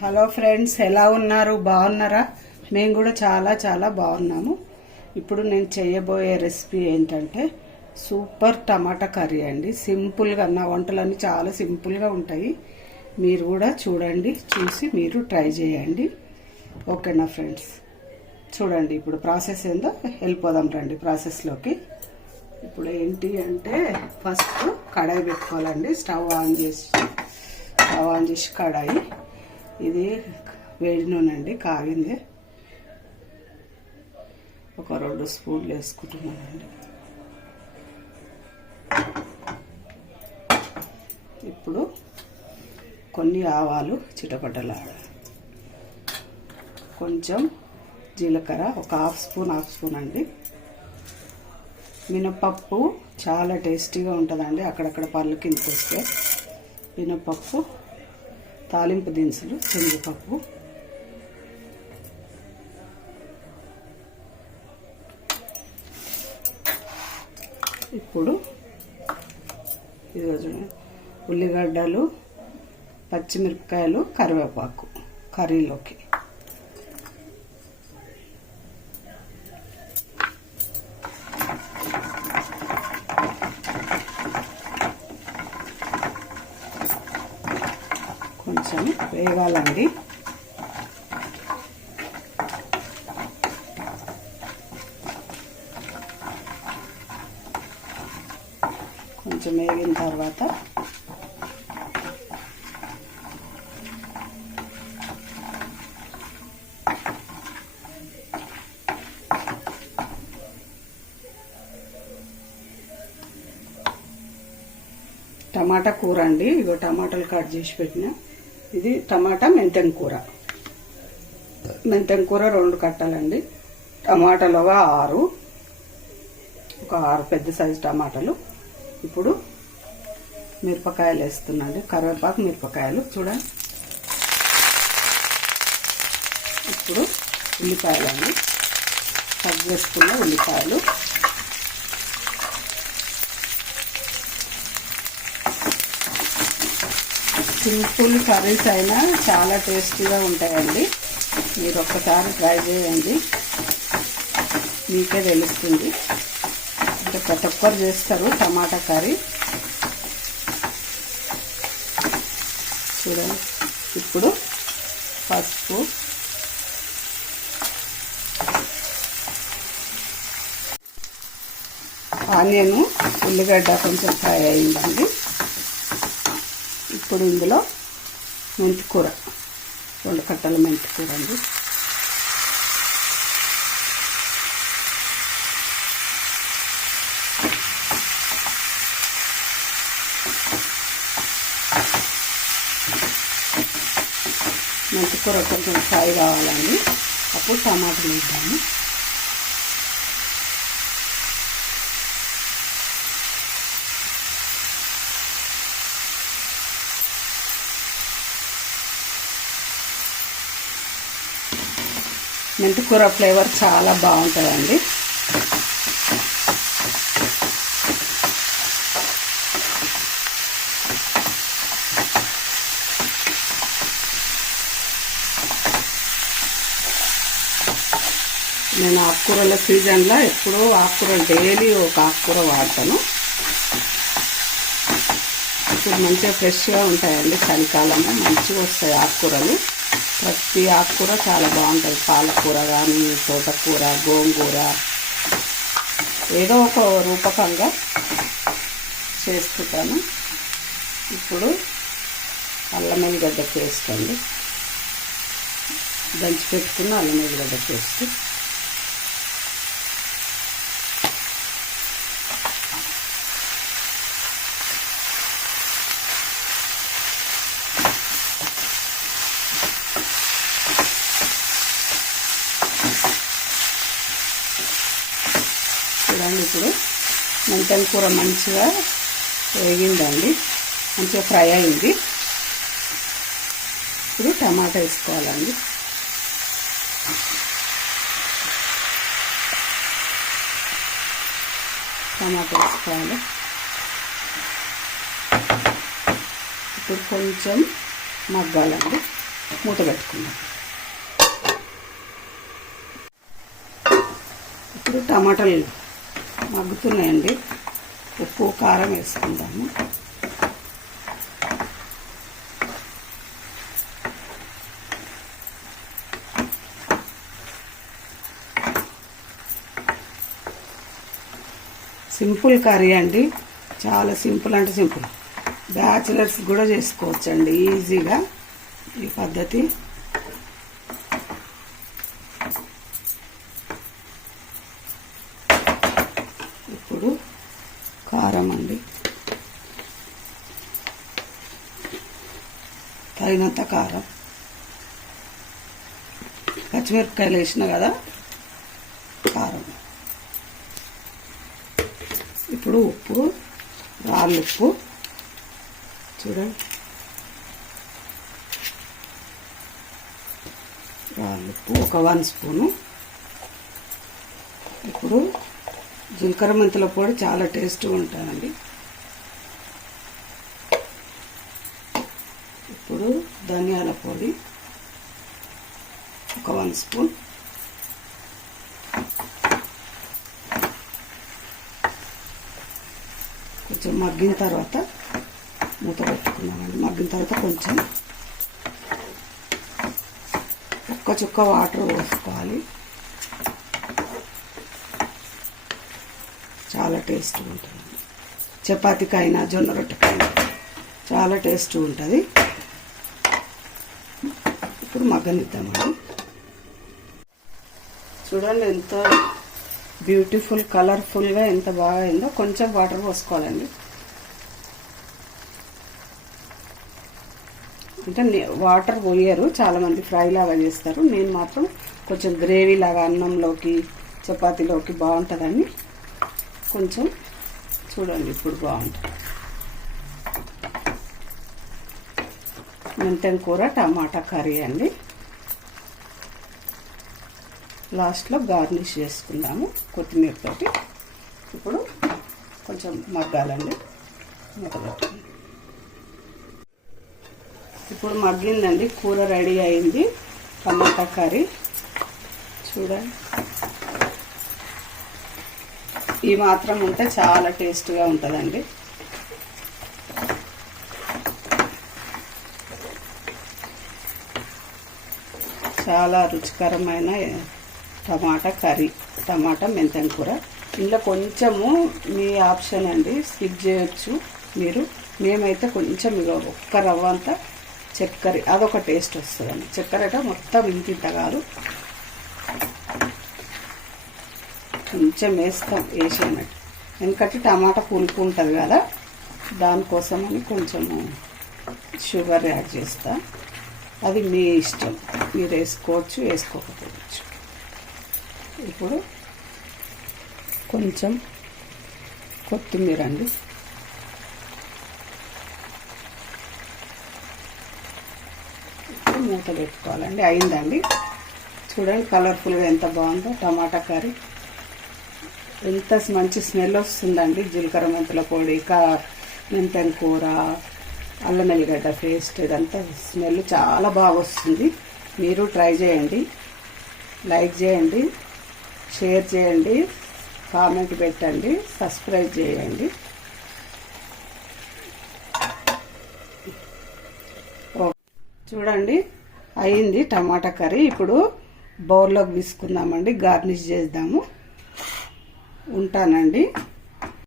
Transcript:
Hello friends ఎలా ఉన్నారు? బాగున్నారా? మేము కూడా చాలా చాలా బాగున్నాము. ఇప్పుడు నేను చేయబోయే రెసిపీ ఏంటంటే సూపర్ టమాటా కర్రీ అండి. సింపుల్గా నా వంటలన్నీ చాలా సింపుల్గా ఉంటాయి. మీరు కూడా చూడండి చూసి మీరు ట్రై చేయండి. ఓకేనా ఫ్రెండ్స్? చూడండి ఇప్పుడు ప్రాసెస్ ఏందో వెళ్ళిపోదాం రండి ప్రాసెస్లోకి ఇప్పుడు ఏంటి అంటే ఫస్ట్ కడాయి పెట్టుకోవాలండి. స్టవ్ ఆన్ చేసి స్టవ్ ఆన్ చేసి కడాయి. ఇది వేడి నూనె అండి కాగింది. ఒక రెండు స్పూన్లు వేసుకుంటున్నానండి. ఇప్పుడు కొన్ని ఆవాలు చిటపటలాడ కొంచెం జీలకర్ర ఒక హాఫ్ స్పూన్ హాఫ్ స్పూన్ అండి. మినపప్పు చాలా టేస్టీగా ఉంటుందండి అక్కడక్కడ పళ్ళు కిందకి వస్తే మినపప్పు తాలింపు దినుసులు శనగపప్పు. ఇప్పుడు ఈరోజు ఉల్లిగడ్డలు పచ్చిమిరపకాయలు కరివేపాకు కర్రీలోకి. కొంచెం వేగాలండి. కొంచెం వేగిన తర్వాత టమాటా కూర అండి. ఇగో టమాటాలు కట్ చేసి పెట్టిన. ఇది టమాటా మెంతెం కూర. మెంతెం కూర రెండు కట్టాలండి. టమాటాలు ఒక ఆరు. ఒక ఆరు పెద్ద సైజు టమాటాలు. ఇప్పుడు మిరపకాయలు వేస్తున్నాండి కరివేపాకు మిరపకాయలు. చూడండి. ఇప్పుడు ఉల్లిపాయలండి కట్ చేసుకున్న ఉల్లిపాయలు. సింపుల్ కర్రీస్ అయినా చాలా టేస్టీగా ఉంటాయండి. మీరు ఒక్కసారి ట్రై చేయండి. మీకే తెలుస్తుంది. అంటే ప్రతి ఒక్కరు చేస్తారు టమాటా కర్రీ. చూడండి. ఇప్పుడు పసుపు. ఆనియన్ ఉల్లిగడ్డ కొంచెం ఫ్రై అయిందండి. ఇప్పుడు ఇందులో మెంతికూర రెండు కట్టల మెంతి కూర అండి. మెంతికూర కొంచెం ఫ్రై కావాలండి. అప్పుడు టమాటాలు వేద్దాము. మెంతికూర ఫ్లేవర్ చాలా బాగుంటుందండి. నేను ఆకుకూరల సీజన్లో ఎప్పుడూ ఆకుకూరలు డైలీ ఒక ఆకుకూర వాడతాను. ఇప్పుడు మంచిగా ఫ్రెష్గా ఉంటాయండి చలికాలము మంచిగా వస్తాయి ఆకుకూరలు. ప్రతి ఆకుకూర చాలా బాగుంటుంది. పాలకూర కానీ తోటకూర గోంగూర. ఏదో ఒక రూపకంగా చేస్తుంటాను. ఇప్పుడు అల్లం ఎల్లిగడ్డ పేస్ట్ అండి. దంచి పెట్టుకున్న అల్లం ఎల్లిగడ్డ పేస్ట్. చూడండి ఇప్పుడు. మెంతెం కూర మంచిగా వేగిందండి. మంచిగా ఫ్రై అయింది. ఇప్పుడు టమాటా వేసుకోవాలండి. టమాటా వేసుకోవాలి. ఇప్పుడు కొంచెం మగ్గాలండి. మూత పెట్టుకుందాం. ఇప్పుడు టమాటాలు మగ్గుతున్నాయండి. ఉప్పు కారం వేసుకుందాము. సింపుల్ కర్రీ అండి. చాలా సింపుల్ అంటే సింపుల్. బ్యాచిలర్స్ కూడా చేసుకోవచ్చండి. ఈజీగా ఈ పద్ధతి ఇప్పుడు కారం అండి తగినంత కారం. పచ్చిమిరపకాయలు వేసిన కదా కారం. ఇప్పుడు ఉప్పు రాళ్ళు ఉప్పు. చూడండి. రాళ్ళు ఉప్పు ఒక వన్ స్పూను. ఇప్పుడు జీలకర్ర మెంతుల పొడి చాలా టేస్ట్గా ఉంటుందండి ఇప్పుడు ధనియాల పొడి ఒక వన్ స్పూన్. కొంచెం మగ్గిన తర్వాత మూత పెట్టుకున్నామండి మగ్గిన తర్వాత కొంచెం ఒక్క చుక్క వాటర్ పోసుకోవాలి. చాలా టేస్ట్గా ఉంటుంది. చపాతీకైనా జొన్న రొట్టెకైనా చాలా టేస్ట్ ఉంటుంది. ఇప్పుడు మగ్గనిద్దామండి. చూడండి ఎంత బ్యూటిఫుల్ కలర్ఫుల్గా ఎంత బాగా అయిందో కొంచెం వాటర్ పోసుకోవాలండి. అంటే నే- వాటర్ పోయారు చాలామంది ఫ్రై లాగా చేస్తారు. నేను మాత్రం కొంచెం గ్రేవీ లాగా అన్నంలోకి చపాతీలోకి బాగుంటుందని కొంచెం చూడండి ఇప్పుడు బాగుంటుంది. మెంతెం కూర టమాటా కర్రీ అండి. లాస్ట్లో గార్నిష్ చేసుకుందాము. కొత్తిమీరతోటి ఇప్పుడు కొంచెం మగ్గాలండి. మూత ఇప్పుడు మగ్గిందండి. కూర రెడీ అయింది. Tomato curry. చూడండి. ఈ మాత్రం ఉంటే చాలా టేస్ట్గా ఉంటుందండి. చాలా రుచికరమైన టమాటా కర్రీ టమాటా మెంతం కూర. ఇందులో కొంచెము మీ ఆప్షన్ అండి స్కిప్ చేయొచ్చు మీరు. మేమైతే కొంచెం ఇక ఒక్క రవ్వ అంతా చక్కెర అదొక టేస్ట్ వస్తుందండి. చక్కెర అయితే మొత్తం ఇంతింత కాదు. కొంచెం వేస్తాం వేసేయమని ఎందుకంటే టమాటా పులుపు ఉంటుంది కదా దానికోసమని కొంచెము షుగర్ యాడ్ చేస్తా. అది మీ ఇష్టం. మీరు వేసుకోవచ్చు వేసుకోకపోవచ్చు. ఇప్పుడు కొంచెం కొత్తిమీర అండి. మూత పెట్టుకోవాలండి. అయిందండి. చూడండి కలర్ఫుల్గా ఎంత బాగుందో టమాటా కర్రీ. ఎంత మంచి స్మెల్ వస్తుందండి. జీలకర్ర మెంతుల పొడి కా మెంతెం కూర అల్లం ఎల్లిగడ్డ పేస్ట్ ఇదంతా స్మెల్ చాలా బాగా వస్తుంది. మీరు ట్రై చేయండి. లైక్ చేయండి. షేర్ చేయండి కామెంట్ పెట్టండి సబ్స్క్రైబ్ చేయండి. ఓ- చూడండి అయింది టమాటా కర్రీ. ఇప్పుడు బౌల్లోకి తీసుకుందామండి గార్నిష్ చేద్దాము. ఉంటానండి.